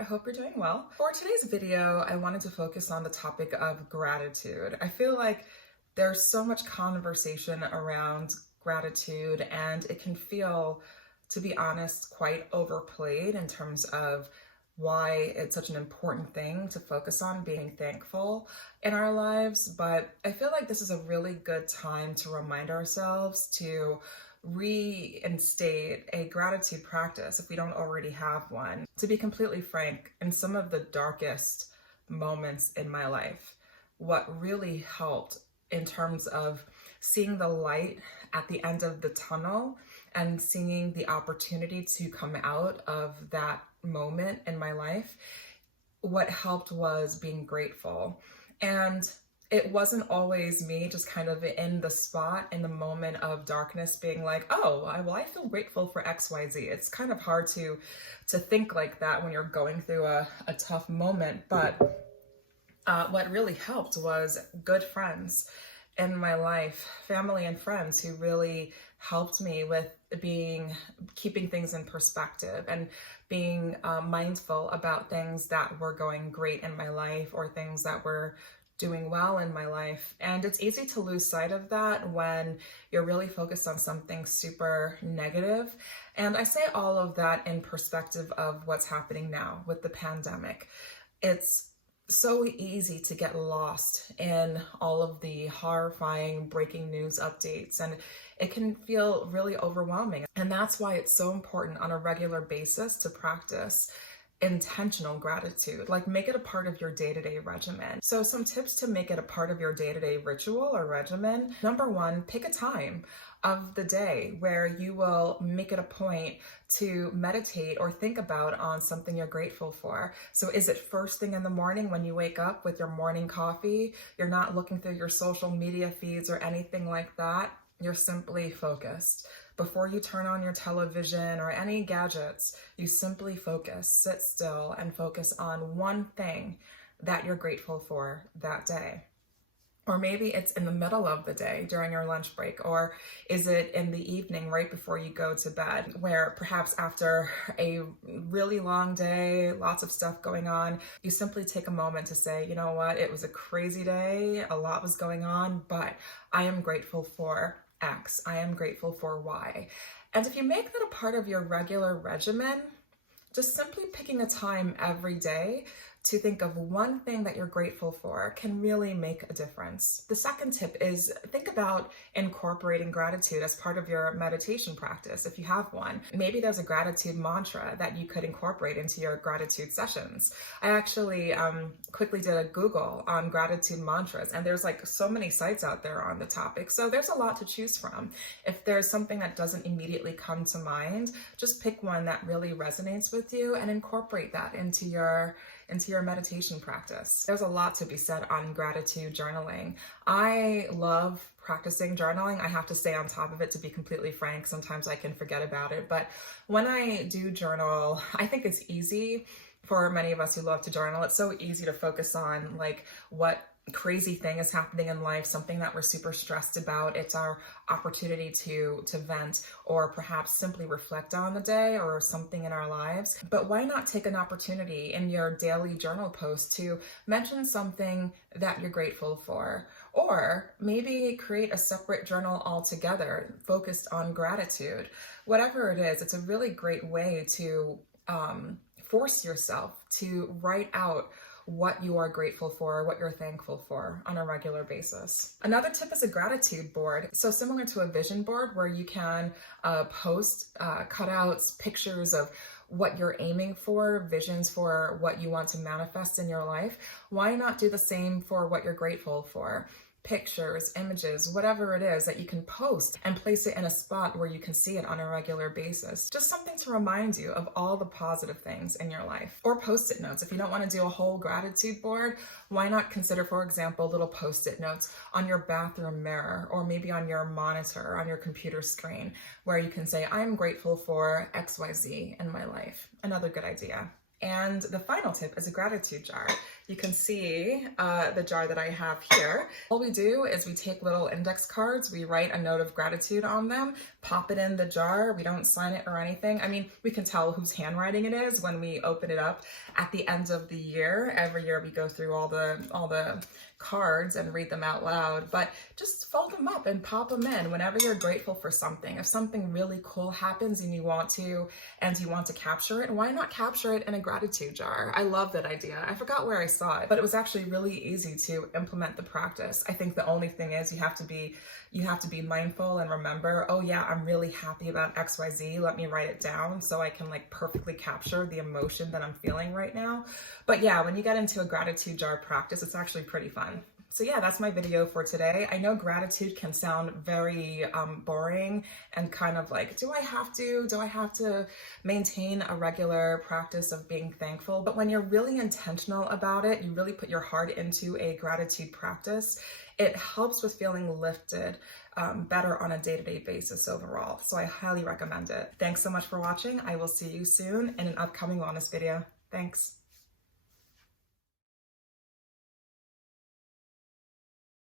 I hope you're doing well. For today's video, I wanted to focus on the topic of gratitude. I feel like there's so much conversation around gratitude, and it can feel, to be honest, quite overplayed in terms of why it's such an important thing to focus on being thankful in our lives. But I feel like this is a really good time to remind ourselves to reinstate a gratitude practice if we don't already have one. To be completely frank, in some of the darkest moments in my life, what really helped in terms of seeing the light at the end of the tunnel and seeing the opportunity to come out of that moment in my life, what helped was being grateful. And it wasn't always me just kind of in the spot in the moment of darkness being like, oh, I feel grateful for XYZ. It's kind of hard to think like that when you're going through a tough moment. But what really helped was good friends in my life, family and friends who really helped me with keeping things in perspective and being mindful about things that were going great in my life or things that were doing well in my life. And it's easy to lose sight of that when you're really focused on something super negative. And I say all of that in perspective of what's happening now with the pandemic. It's so easy to get lost in all of the horrifying breaking news updates, and it can feel really overwhelming. And that's why it's so important on a regular basis to practice intentional gratitude. Like, make it a part of your day-to-day regimen. So some tips to make it a part of your day-to-day ritual or regimen. Number one, pick a time of the day where you will make it a point to meditate or think about on something you're grateful for. So is it first thing in the morning when you wake up with your morning coffee? You're not looking through your social media feeds or anything like that. You're simply focused. Before you turn on your television or any gadgets, you simply focus, sit still, and focus on one thing that you're grateful for that day. Or maybe it's in the middle of the day during your lunch break, or is it in the evening right before you go to bed, where perhaps after a really long day, lots of stuff going on, you simply take a moment to say, you know what, it was a crazy day, a lot was going on, but I am grateful for X, I am grateful for Y. And if you make that a part of your regular regimen, just simply picking a time every day to think of one thing that you're grateful for can really make a difference. The second tip is think about incorporating gratitude as part of your meditation practice, if you have one. Maybe there's a gratitude mantra that you could incorporate into your gratitude sessions. I actually quickly did a Google on gratitude mantras, and there's like so many sites out there on the topic. So there's a lot to choose from. If there's something that doesn't immediately come to mind, just pick one that really resonates with you and incorporate that into your meditation practice. There's a lot to be said on gratitude journaling. I love practicing journaling. I have to stay on top of it, to be completely frank. Sometimes I can forget about it, but when I do journal, I think it's easy for many of us who love to journal. It's so easy to focus on like what crazy thing is happening in life, something that we're super stressed about. It's our opportunity to vent or perhaps simply reflect on the day or something in our lives. But why not take an opportunity in your daily journal post to mention something that you're grateful for? Or maybe create a separate journal altogether focused on gratitude. Whatever it is, it's a really great way to force yourself to write out what you are grateful for, what you're thankful for on a regular basis. Another tip is a gratitude board. So similar to a vision board where you can post cutouts, pictures of what you're aiming for, visions for what you want to manifest in your life. Why not do the same for what you're grateful for? Pictures, images, whatever it is that you can post and place it in a spot where you can see it on a regular basis. Just something to remind you of all the positive things in your life. Or post-it notes. If you don't want to do a whole gratitude board, why not consider, for example, little post-it notes on your bathroom mirror or maybe on your monitor or on your computer screen where you can say, I'm grateful for XYZ in my life. Another good idea. And the final tip is a gratitude jar. You can see the jar that I have here. All we do is we take little index cards, we write a note of gratitude on them, pop it in the jar. We don't sign it or anything. I mean, we can tell whose handwriting it is when we open it up at the end of the year. Every year we go through all the cards and read them out loud, but just fold them up and pop them in whenever you're grateful for something. If something really cool happens and you want to capture it, why not capture it in a gratitude jar? I love that idea. I forgot where I saw it, but it was actually really easy to implement the practice. I think the only thing is you have to be mindful and remember, oh yeah, I'm really happy about XYZ. Let me write it down so I can like perfectly capture the emotion that I'm feeling right now. But yeah, when you get into a gratitude jar practice, it's actually pretty fun. So yeah, that's my video for today. I know gratitude can sound very boring and kind of like, do I have to maintain a regular practice of being thankful? But when you're really intentional about it, you really put your heart into a gratitude practice, it helps with feeling lifted better on a day-to-day basis overall. So I highly recommend it. Thanks so much for watching. I will see you soon in an upcoming wellness video. Thanks.